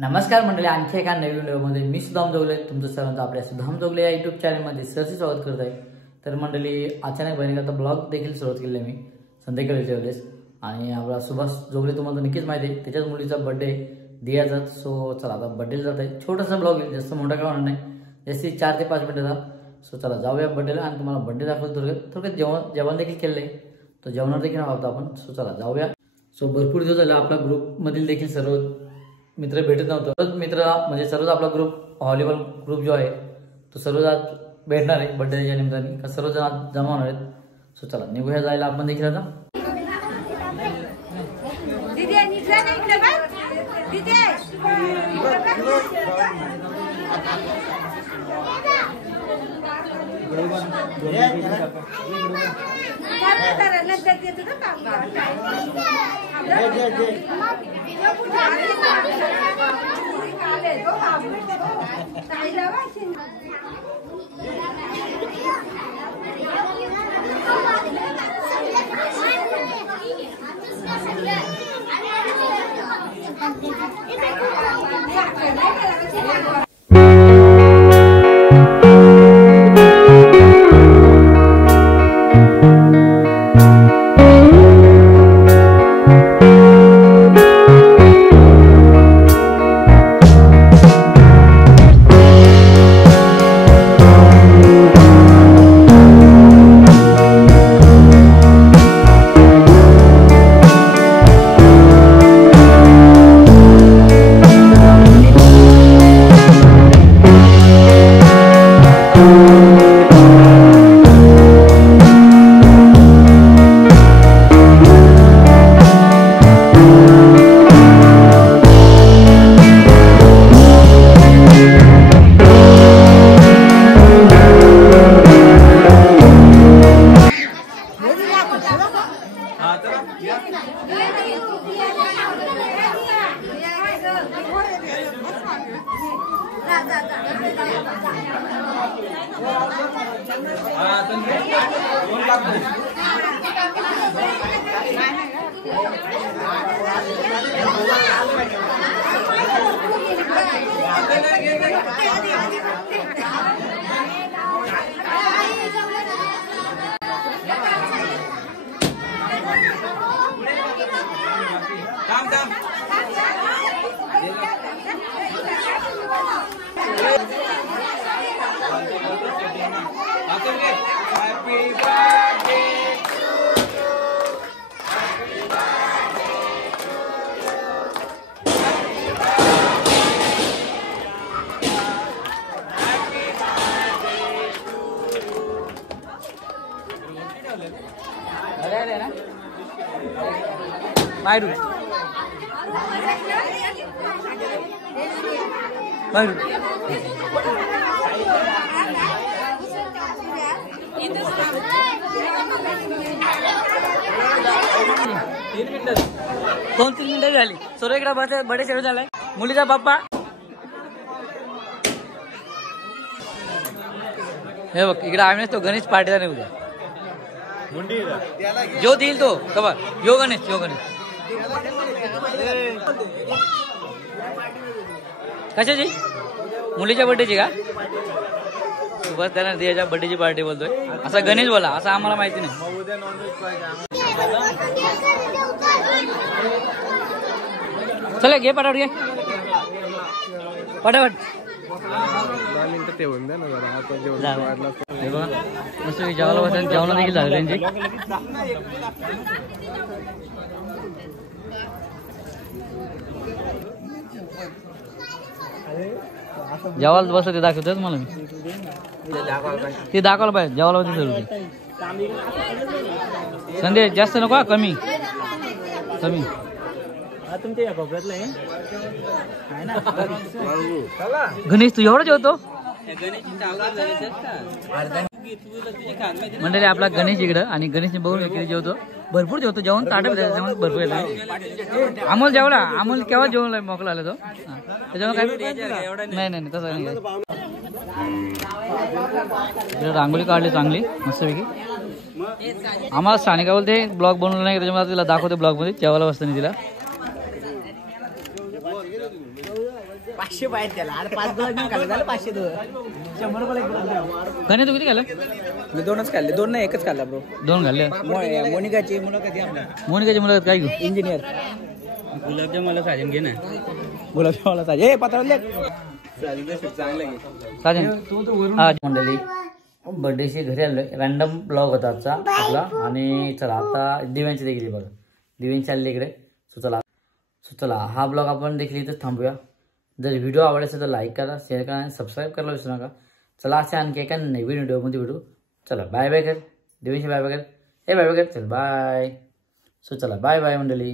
नमस्कार मंडळी, आणखी एका नवीन व्हिडिओमध्ये मी सुधाम जोगले तुमचं सर्वांचं आपल्या सुधाम जोगले या यूट्यूब चॅनलमध्ये सहर्ष स्वागत करत आहे। तर मंडळी, अचानक बहिणीचा ब्लॉग देखील सुरुवात केली मी संध्याकाळच्या वेळेस। आणि आपला सुभाष जोगले तुम्हाला नक्कीच माहिती आहे, त्याच्याच मुलीचा बर्थडे दियाचा। सो चला आता बर्थडेला जात आहे। छोटासा ब्लॉग आहे, जास्त मोठा काय होणार नाही, जास्ती 4 ते 5 मिनिटाचा। सो चला जाऊया बर्थडेला आणि तुम्हाला बर्थडे दाखवतो। थोडक्यात जेवण देखील केलं आहे, तो जेवणावर देखील आहोत आपण। सो चला जाऊया। सो भरपूर दिवस झाला आपला ग्रुपमधील देखील सर्व मित्र भेटत नव्हतं। मित्र म्हणजे सर्वच आपला ग्रुप, व्हॉलीबॉल ग्रुप जो आहे तो सर्वच आज भेटणार आहे बर्थडेच्या निमित्ताने, का सर्वजण आज जमा होणार आहेत। सो चला निघूया जायला आपण देखील आता। दोन 3 मिनिटं झाली। सर्व इकडे बर्थडे सेलिब्रेट झालाय मुलीचा बाप्पा। हे बघ इकडे आम्ही तो गणेश पार्टीला नाही उद्या जो देईल तो कवा यो गणेश कशाची मुलीच्या बर्थडेची का? बस त्याला दियाच्या बर्थडेची पार्टी बोलतोय, असा गणेश बोला, असं आम्हाला माहिती नाही। चला घे पटापट घे पटापट। मस्त जेवायला बसायला, जेवण देखील झालं त्यांची। जेवायला बसलं ते दाखवतोय मला मी, ते दाखवायला पाहिजे जेवायला बसली जरूर। संदेश जास्त नको, कमी कमी। गणेश तू एवढं जेवतो मंडळी? आपला गणेश इकडं, आणि गणेशने बघून किती जेवतो, भरपूर जेवतो। जेवण ताटं भरपूर येतो। अमोल जेवला, अमोल केव्हा जेवण मोकला आला तो, त्याच्यामुळे काय नाही तसं नाही। रांगोळी काढली चांगली मस्तपैकी। आम्हाला सानिका बोलते ब्लॉग बनवलं नाही, त्याच्यामुळे तिला दाखवते ब्लॉग मध्ये जेवायला बसताना तिला। 500 पाहिजे त्याला. अरे 5 गुलाब जाम खाल्लं झालं 500 2. 100 रुपये गणे तू किती खाल्लं? मी 2च खाल्ले. 2 नाही 1च खाल्ला ब्रो. 2 खाल्ले. मोनिकाची मुलाखत आपल्या. मोनिकाची मुलाखत काय घेऊ? इंजिनियर. गुलाबजाम मला साजन घे ना. गुलाबजाम मला साजे. पत्रावले. साजन हा मंडळी बर्थडेशी घरी आलोय. रॅन्डम ब्लॉग होता आजचा आपला. आणि चला आता दिव्यांची देखील बघा. दिव्यांची आली इकडे. सो चला हा ब्लॉग आपण देखील इथंच थांबूया. जर व्हिडिओ आवडला असेल तर लाईक करा, शेअर करा आणि सबस्क्राईब करायला विसरू नका. चला अशा आणखी एका नवीन व्हिडिओमध्ये भेटू. चला बाय बाय कर. दिव्यांशी बाय बाय कर. हे बाय बाय कर. चल बाय. सो चला बाय बाय मंडळी.